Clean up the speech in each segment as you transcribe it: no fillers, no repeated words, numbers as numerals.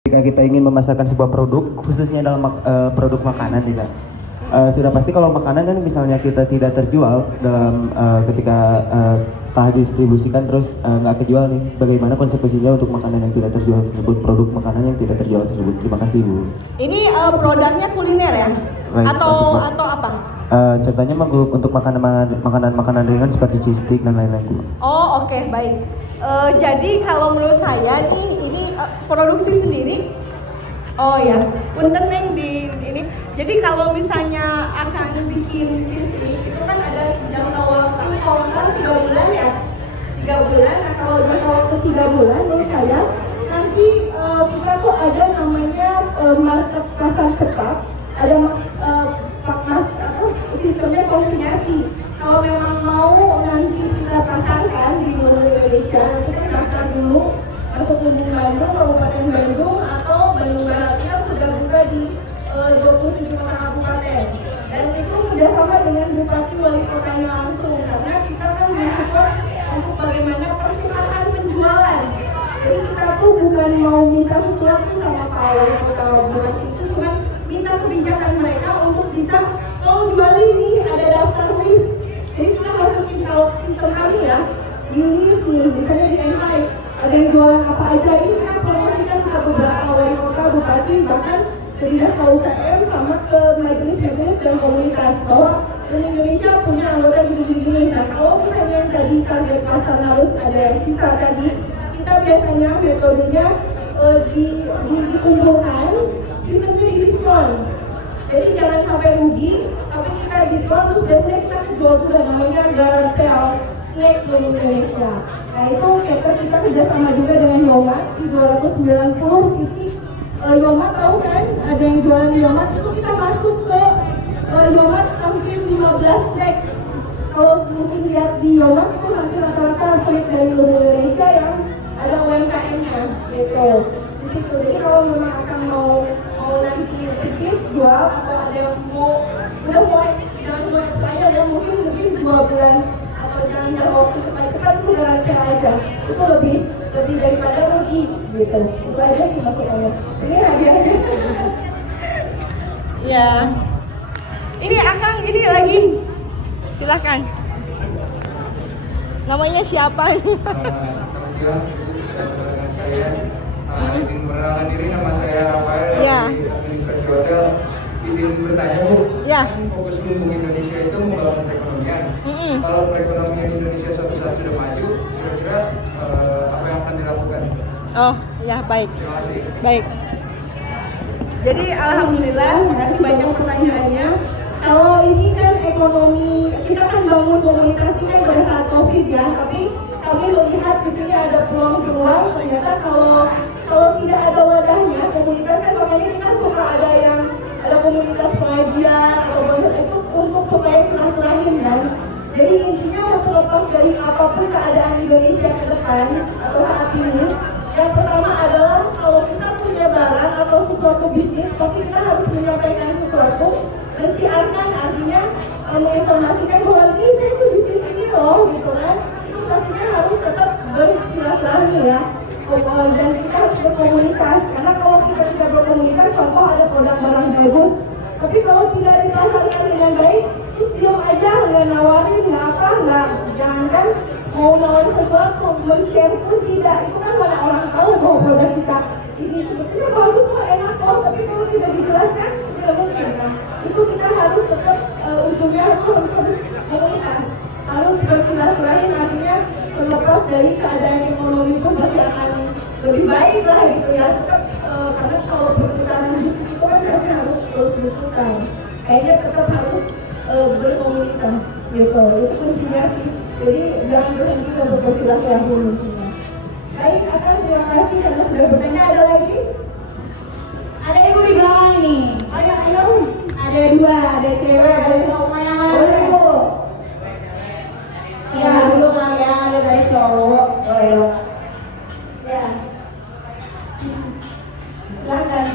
Ketika kita ingin memasarkan sebuah produk, khususnya dalam produk makanan nih Kak. Sudah pasti kalau makanan kan misalnya kita tidak terjual dalam ketika telah didistribusikan terus nggak kejual nih, bagaimana konsekuensinya untuk makanan yang tidak terjual tersebut, produk makanan yang tidak terjual tersebut. Terima kasih Bu. Ini produknya kuliner ya? Baik, Atau apa? Contohnya untuk makanan ringan seperti cheese stick dan lain-lain Bu. Oh oke, baik. Jadi kalau menurut saya nih ini produksi sendiri. Oh ya, punten neng di ini. Jadi kalau misalnya akan bikin cheese itu kan ada jangka waktu kalau nggak 3 bulan ya, 3 bulan. Nah kalau jangka waktu 3 bulan menurut saya nanti kita tuh ada namanya market pasar cepat, ada sistemnya konsinyasi. Kalau memang mau nanti kita pasarkan di seluruh Indonesia, nanti kita daftar dulu masuk Lubung Bandung, Kabupaten Bandung atau Bandung Barat. Kita sudah buka di 27 kota kabupaten. Dan itu kerjasama dengan bupati wali kotanya langsung, karena kita kan mensupport untuk bagaimana percepatan penjualan. Jadi kita tuh bukan mau minta sesuatu sama Pak Wali Kota, bukan itu, cuma minta kebijakan mereka untuk bisa tolong jualin nih, ada daftar list. Jadi kita masukin kalau sistem kami ya, di list nih, misalnya di NHI ada yang jualan apa aja, ini kita promosikan ke beberapa wali kota, bupati, bahkan ke dinas KUKM sama ke majelis-majelis dan komunitas bahwa Indonesia punya anggota gini-gini. Nah kalau misalnya yang tadi target pasar harus ada sisa tadi, kita biasanya metodenya dikumpulkan, sistemnya di diskon. Jadi jangan sampai rugi, tapi kita diskon terus biasanya kita jual juga namanya garage sale snack di Indonesia. Nah itu kita kerjasama juga dengan Yomat di 290 titik. Yomat tahu kan, ada yang jualan di Yomat, itu kita masuk ke Yomat hampir 15 snack. Kalau mungkin lihat di Yomat itu hampir rata-rata snack dari seluruh Indonesia yang ada UMKM-nya gitu. Di situ. Jadi kalau memang akan mau nanti pikir jual atau ada yang mau jangan mau saya ya mungkin 2 bulan atau jangan waktu cepat itu garansi aja, itu lebih daripada rugi gitu. Itu aja sih maksudnya. Ini hadiahnya. Ya, ini Akang ini lagi, silakan. Namanya siapa? Izin perkenalan diri, nama saya Rafael dari administrasi hotel. Izin bertanya Bu, ya. Fokus Lumbung Indonesia itu membangun perekonomian. Kalau perekonomian Indonesia suatu saat sudah maju, kira-kira apa yang akan dilakukan? Oh ya, baik. Terima kasih. Baik. Jadi alhamdulillah, makasih banyak pertanyaannya. Kalau ini kan ekonomi, kita kan bangun komunitas ini kan pada saat COVID ya, tapi kami melihat di sini ada peluang-peluang. Ternyata kalau tidak ada wadahnya, komunitas kan makanya kita suka ada komunitas pengajian atau itu untuk supaya silaturahim kan. Jadi intinya terlepas dari apapun keadaan Indonesia ke depan atau saat ini, yang pertama adalah kalau kita punya barang atau sesuatu bisnis, pasti kita harus menyampaikan sesuatu dan siarkan, artinya menginformasikan bahwa ini saya tuh bisnis ini loh gitu kan. Itu pastinya harus tetap bersilaturahmi ya. Dan kita harus berkomunitas, karena kalau kita tidak berkomunitas, contoh ada produk barang bagus, tapi kalau tidak dipasarkan dengan baik, terus diam aja, nggak nawarin, nggak jangankan mau nawarin sesuatu, men-share pun tidak, itu kan mana orang tahu bahwa produk kita ini sebetulnya bagus kok, enak kok, tapi kalau tidak dijelaskan, tidak mungkin kan. Itu kita harus tetap ujungnya harus komunitas, harus bersilaturahim, artinya terlepas dari keadaan ekonomi itu pasti akan lebih baik lah gitu ya. Tetap karena kalau perputaran bisnis itu kan pasti harus terus berputar. Kayaknya tetap harus berkomunitas gitu. Itu kuncinya sih. Jadi jangan berhenti untuk bersilaturahmi intinya. Baik, akan terima kasih karena sudah bertanya. Ada lagi? Ada ibu di belakang nih. Ayo. Ada 2, ada cewek, ada cowok yang mana? Boleh Bu. Ya dulu kali ya, ada dari cowok. Boleh dong. Ya. Silakan.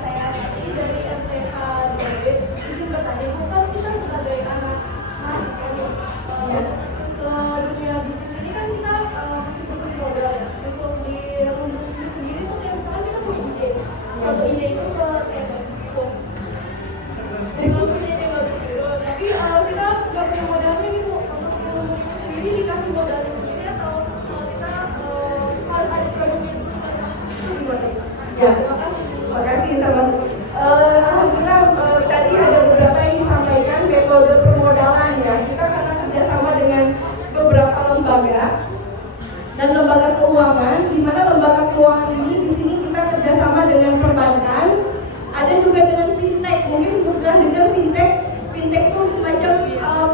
Saya Asasi dari MTK David. Izin bertanya, bukan kita sebagai anak mahasiswa ke dunia bisnis ini kan kita masih butuh modal ya, butuh satu ide itu ke Kemenko. Memang punya ide bagus gitu, tapi kita nggak punya modalnya nih Bu untuk skripsi dikasih modal sendiri atau kita harus ada produknya dulu baru itu gimana? Ya. Terima kasih. Terima kasih sama. Alhamdulillah tadi ada beberapa yang disampaikan metode permodalan ya. Kita karena kerjasama dengan beberapa lembaga dan lembaga keuangan, di mana lembaga keuangan ini di sini kita kerjasama dengan perbankan, ada juga dengan fintech. Mungkin pernah dengar fintech. Fintech itu semacam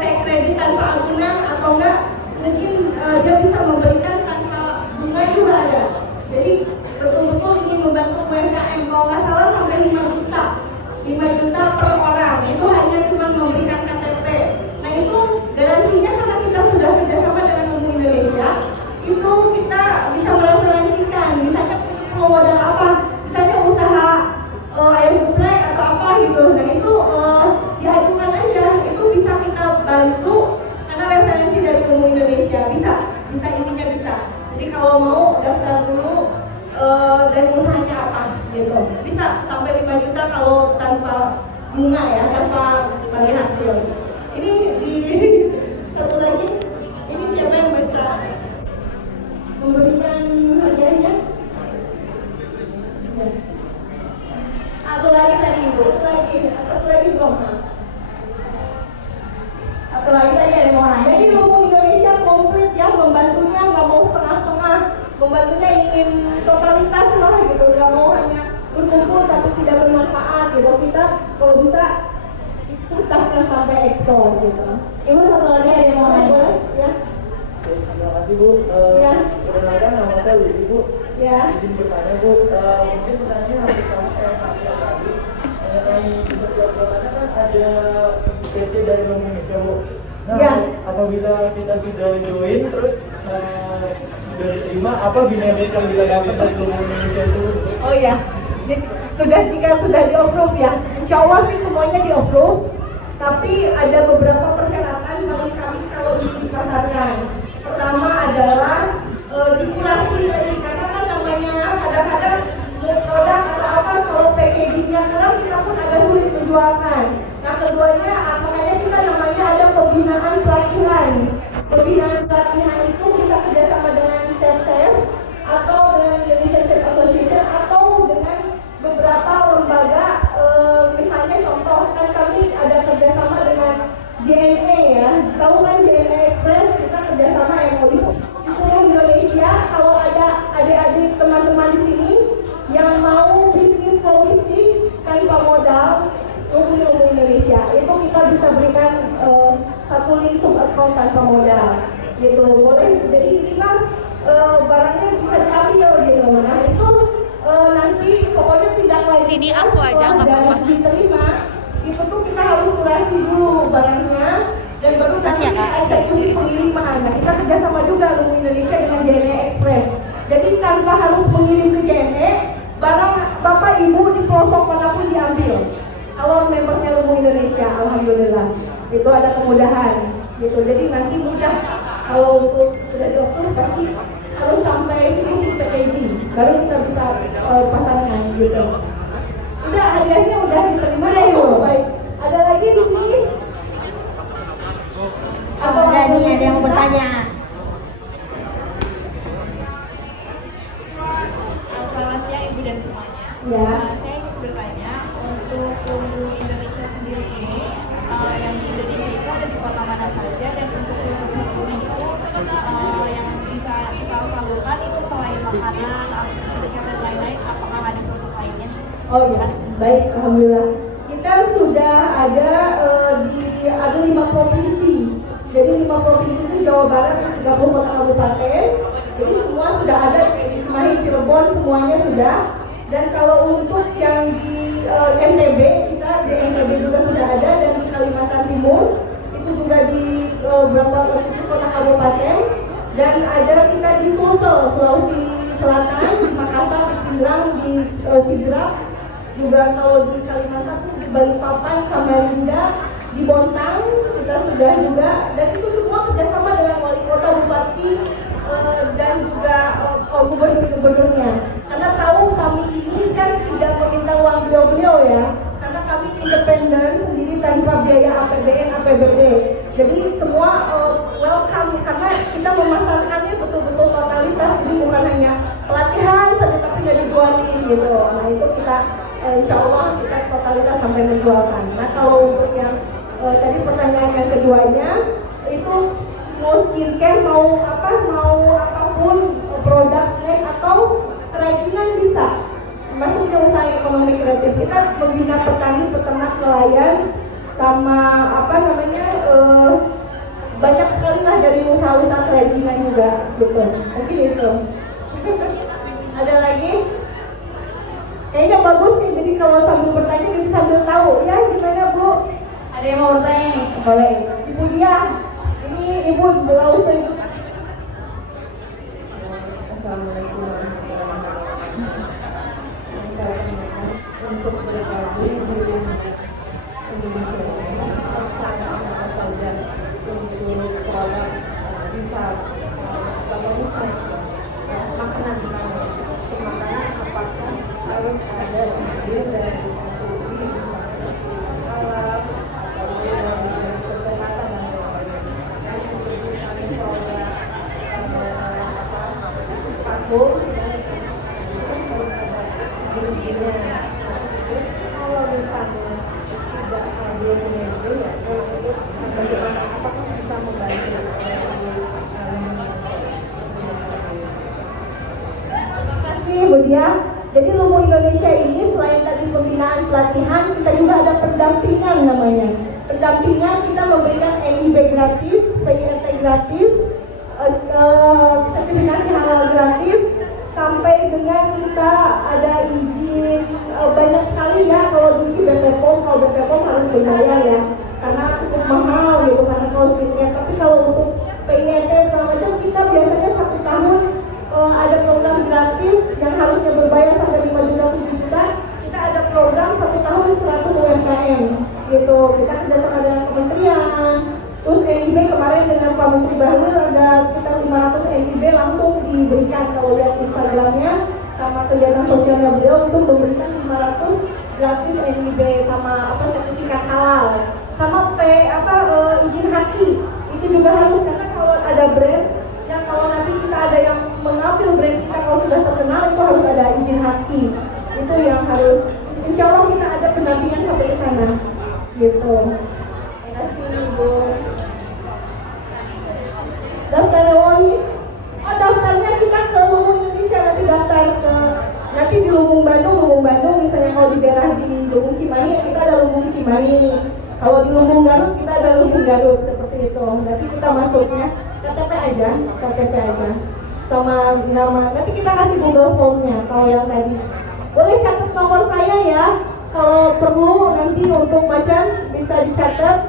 kayak kredit tanpa agunan atau enggak mungkin dia bisa memberikan tanpa bunga juga ada. Jadi betul-betul ingin membantu UMKM, kalau nggak salah sampai 5 juta per orang, itu hanya cuma memberikan KTP. Nah itu garansinya karena kita sudah kerjasama dengan Ilmu Indonesia, itu kita bisa mereferensikan, misalnya punya modal apa, misalnya usaha ayam geprek atau apa gitu. Nah itu diajukan aja, itu bisa kita bantu karena referensi dari Ilmu Indonesia, bisa intinya bisa. Jadi kalau mau daftar dulu dan usahanya apa gitu, bisa sampai 5 juta kalau tanpa bunga ya, tanpa bagi hasil. Ini di satu lagi, ini siapa yang bisa memberikan hadiahnya? Ya. Satu lagi tadi Ibu. Satu lagi belum. Satu lagi tadi ada yang mau nanya. Jadi Ilmu Indonesia komplit ya, membantunya nggak mau setengah-setengah, membantunya ingin totalitas lah gitu, nggak mau hanya berkumpul tapi tidak bermanfaat gitu. Kita kalau bisa tuntaskan sampai ekspor gitu. Ibu satu lagi ada yang mau nanya. Boleh? Ya. Terima kasih Bu. Ya. Perkenalkan nama saya Willy Bu. Ya. Izin bertanya Bu, mungkin pertanyaannya hampir sama kayak tadi mengenai setiap bulannya kan ada PT dari Bank Indonesia Bu. Nah, Ya. apabila kita sudah join terus sudah diterima, apa benefit yang kita dapat dari Bank Indonesia itu? Oh ya, jika sudah di-approve ya, insya Allah sih semuanya di-approve. Tapi ada beberapa persyaratan bagi kami kalau ingin dipasarkan. Pertama adalah dikurasi tadi, karena kan namanya kadang-kadang produk atau apa kalau packagingnya kurang kita pun agak sulit menjualkan. Nah keduanya makanya kita namanya ada pembinaan pelatihan. Pembinaan pelatihan itu bisa kerjasama dengan Safe atau dengan Indonesian Safe Association atau dengan beberapa lembaga, misalnya contoh kan kami ada kerjasama dengan JNE ya, tahu kan JNE Express, kita kerjasama MOU di seluruh Indonesia. Kalau ada adik-adik teman-teman di sini yang mau bisnis logistik tanpa modal, hubungi Ilmu Indonesia, itu kita bisa berikan satu link sub account tanpa modal gitu, boleh. Jadi ini mah barangnya bisa diambil gitu. Nah itu nanti pokoknya tidak lagi Sini aku aja, nggak apa-apa. diterima itu tuh kita harus kurasi dulu barangnya dan baru nanti Kasih ya, Kak. eksekusi pengiriman. Nah kita kerjasama juga Ilmu Indonesia dengan JNE Express, jadi tanpa harus mengirim ke JNE, barang bapak ibu di pelosok manapun diambil kalau membernya Ilmu Indonesia. Alhamdulillah itu ada kemudahan gitu, jadi nanti mudah. Kalau untuk sudah di-approve pasti harus sampai finishing packaging baru kita bisa pasarkan gitu. Udah hadiahnya udah diterima ya Bu. Baik. Ada lagi di sini? Ada nih, ada yang mau bertanya. Selamat siang Ibu dan semuanya. Ya. Saya ingin bertanya untuk Ilmu Indonesia sendiri ini yang berdiri itu ada di kota mana saja, dan untuk ilmu itu yang bisa kita salurkan itu selain makanan atau sertifikat dan lain-lain, apakah ada produk lainnya? Oh ya, baik, alhamdulillah. Kita sudah ada ada 5 provinsi. Jadi 5 provinsi itu Jawa Barat, 30 kota kabupaten. Jadi semua sudah ada di Cimahi, Cirebon, semuanya sudah. Dan kalau untuk yang di NTB, kita di NTB juga sudah ada, dan di Kalimantan Timur itu juga di beberapa kota kabupaten. Dan ada kita di Sulsel, Sulawesi Selatan, di Makassar, di Pindrang, di Sidrap. Juga kalau di Kalimantan di Balikpapan, Samarinda, di Bontang kita sudah juga, dan itu semua kerjasama dengan wali kota, bupati, dan juga gubernur-gubernurnya. Karena tahu kami ini kan tidak meminta gitu. Nah itu kita insya Allah kita totalitas sampai menjualkan. Nah kalau untuk yang tadi pertanyaan yang keduanya itu mau skincare, mau apapun produk snack atau kerajinan bisa. Masuknya usaha ekonomi kreatif, kita membina petani, peternak, nelayan, sama banyak sekali lah dari usaha-usaha kerajinan juga gitu. Mungkin itu. Ada lagi? Kayaknya bagus nih, jadi kalau sambil bertanya bisa sambil tahu ya gimana Bu? Ada yang mau bertanya nih? Boleh. Ibu dia, ini Ibu Belausen. Assalamualaikum warahmatullahi wabarakatuh. Untuk berbagi di Indonesia ini apa saja untuk produk bisa makanan di mana untuk makanan apakah harus ada izin dari UI misalnya halal atau dari dinas kesehatan dan lain-lain. Untuk misalnya produk parfum harus ada izinnya. Kalau misalnya tidak ada izin ya bagaimana, apakah bisa membantu Terima kasih Bu Dia. Jadi Lumu Indonesia ini selain tadi pembinaan pelatihan, kita juga ada pendampingan namanya. Pendampingan kita memberikan NIB gratis, PIRT gratis, sertifikasi halal gratis, sampai dengan kita ada izin banyak sekali ya. Kalau dulu BPOM, kalau BPOM harus berbayar ya, karena cukup mahal gitu karena costnya. Tapi kalau untuk PIRT segala macam kita biasanya 1 tahun ada program gratis yang harusnya berbayar sampai 5 juta 7 juta. Kita ada program 1 tahun 100 UMKM gitu. Kita kerjasama dengan kementerian. Terus NIB kemarin dengan Pak Menteri Bahlil ada sekitar 500 NIB langsung diberikan. Kalau lihat Instagramnya sama kegiatan sosialnya beliau itu memberikan 500 gratis NIB sama sertifikat halal, sama izin haki. Itu juga harus, karena kalau ada brand yang kalau nanti kita ada yang mengambil brand kita kalau sudah terkenal itu harus ada izin haki. Itu yang harus. Insya Allah kita ada pendampingan sampai ke sana gitu. Terima kasih Ibu. Daftar daftarnya kita ke Lumu Indonesia, nanti daftar ke nanti di Lumbung Bandung misalnya. Kalau di daerah di Lumbung Cimahi kita ada Lumbung Cimahi, kalau di Lumbung Garut kita ada Lumbung Garut, seperti itu. Nanti kita masuknya KTP aja sama nama, nanti kita kasih Google Form-nya. Kalau yang tadi boleh catat nomor saya ya, kalau perlu nanti untuk macam bisa dicatat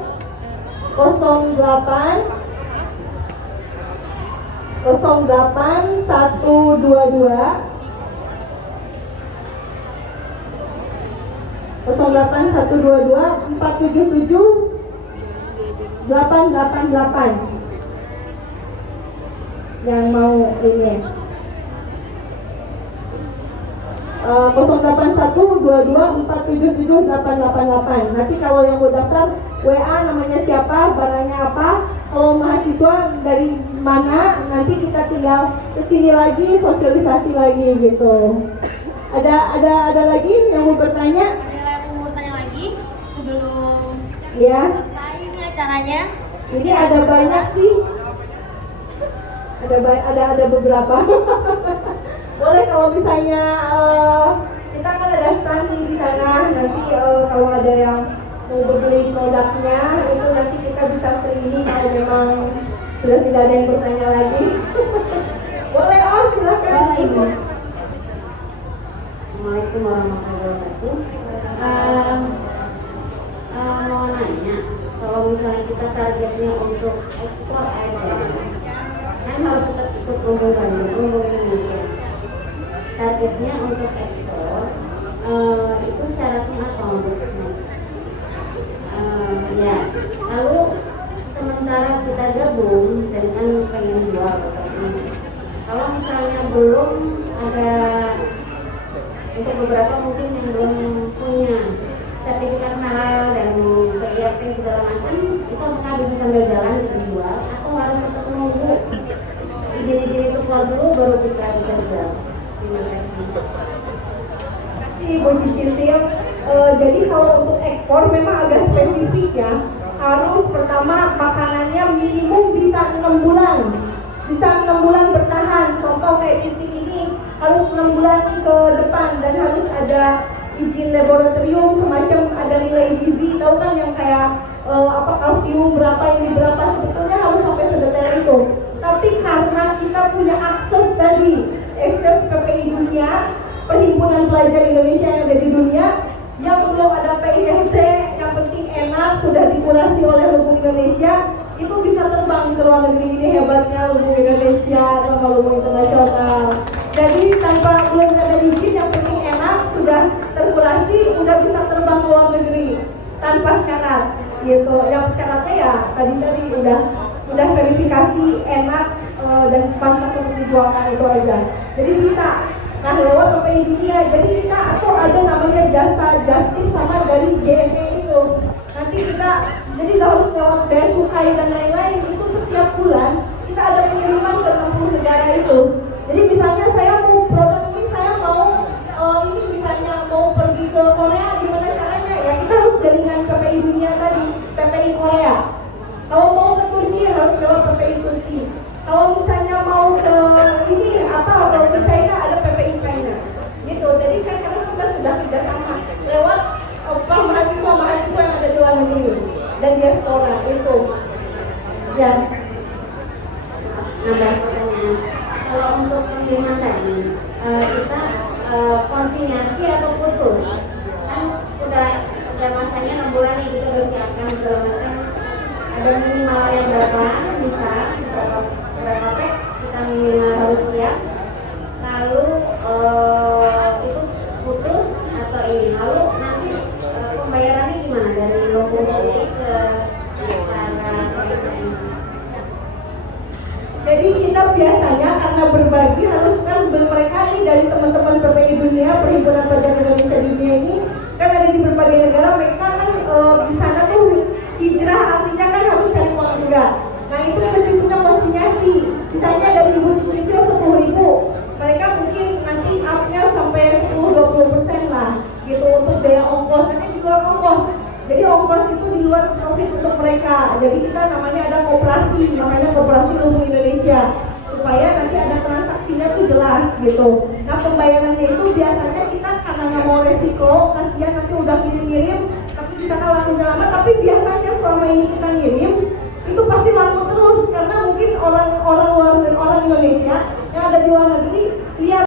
0812477888 yang mau ini 081224778888. Nanti kalau yang mau daftar WA namanya siapa, barangnya apa, kalau mahasiswa dari mana, nanti kita tinggal kesini lagi, sosialisasi lagi gitu. Ada lagi yang mau bertanya? Ada yang mau bertanya lagi sebelum Ya. selesai acaranya? Ini ada banyak sih. Ada beberapa. Boleh kalau misalnya kita kan ada stand di sana, nanti kalau ada yang mau beli produknya itu nanti kita bisa screening kalau memang sudah tidak ada yang bertanya lagi. Boleh, silakan. Boleh, Ibu. Assalamualaikum warahmatullahi wabarakatuh. Mau nanya, kalau misalnya kita targetnya untuk ekspor aja, kan harus tetap ikut Lumbung Indonesia. Targetnya untuk ekspor, itu syaratnya apa untuk ekspor? Ya, lalu sementara kita gabung dan kan pengen jual, kalau misalnya belum ada, untuk beberapa mungkin yang belum punya sertifikat halal dan PIRT segala macam, itu apakah bisa sambil jalan kita jual atau harus tetap menunggu izin-izin itu keluar dulu baru kita bisa jual? Terima kasih. Kasih Bu Cicil. Jadi kalau untuk ekspor memang agak spesifik ya. Harus pertama makanannya minimum bisa 6 bulan. Bisa 6 bulan bertahan. Contoh kayak di sini ini harus 6 bulan ke depan dan harus ada izin laboratorium semacam ada nilai gizi, tahu kan yang kayak kalsium berapa ini berapa, sebetulnya harus sampai sedetail itu. Tapi karena kita punya akses tadi, akses PPI Dunia, Perhimpunan Pelajar Indonesia yang ada di dunia, yang belum ada PIRT, yang penting enak, sudah dikurasi oleh Lumbung Indonesia, itu bisa terbang ke luar negeri. Ini hebatnya Lumbung Indonesia sama Lumbung Internasional. Jadi tanpa belum ada izin, yang penting enak, sudah terkurasi, udah bisa terbang ke luar negeri tanpa syarat, gitu. Yang syaratnya ya tadi udah verifikasi enak dan pantas untuk dijualkan itu aja. Jadi bisa. Nah lewat PPI Dunia, jadi kita atau ada namanya jasa justice sama dari JNE itu. Nanti kita jadi nggak harus lewat bea cukai dan lain-lain, itu setiap bulan kita ada pengiriman ke 60 negara itu. Jadi misalnya saya mau produk ini, saya mau ini misalnya mau pergi ke Korea, gimana caranya? Ya kita harus jaringan PPI Dunia tadi, PPI Korea. Kalau mau ke Turki harus lewat PPI Turki. Kalau misalnya mau ke ini kalau ke China ada PPI China. Gitu. Jadi kan karena kita sudah kerjasama lewat mahasiswa yang ada di luar negeri dan diaspora itu. Ya. Nambah pertanyaan. Kalau untuk pengiriman tadi, kita konsinyasi atau putus? Kan udah masanya 6 bulan nih, kita udah siapkan segala macam. Ada minimalnya berapa? Bisa berapa pack kita minimal harus siap. Lalu itu putus atau ini. Lalu nanti pembayarannya gimana dari logo sendiri ke para PPI? Jadi kita biasanya karena berbagi harus kan mereka nih dari teman-teman PPI Dunia, Perhimpunan Pelajar Indonesia Dunia ini kan ada di berbagai negara, mereka kan di sana tuh hijrah artinya kan harus cari uang juga. Nah itu sistemnya konsinyasi. Misalnya dari Ibu Cicil 10.000, mereka mungkin nanti up-nya sampai 10-20% lah gitu untuk biaya ongkos, nanti di luar ongkos. Jadi ongkos itu di luar profit untuk mereka. Jadi kita namanya ada koperasi, namanya Koperasi Lumbung Indonesia, supaya nanti ada transaksinya tuh jelas gitu. Nah pembayarannya itu biasanya kita karena nggak mau resiko, kasihan nanti udah kirim-kirim, tapi di sana lakunya lama. Tapi biasanya selama ini kita ngirim itu pasti laku terus karena mungkin orang Indonesia yang ada di luar negeri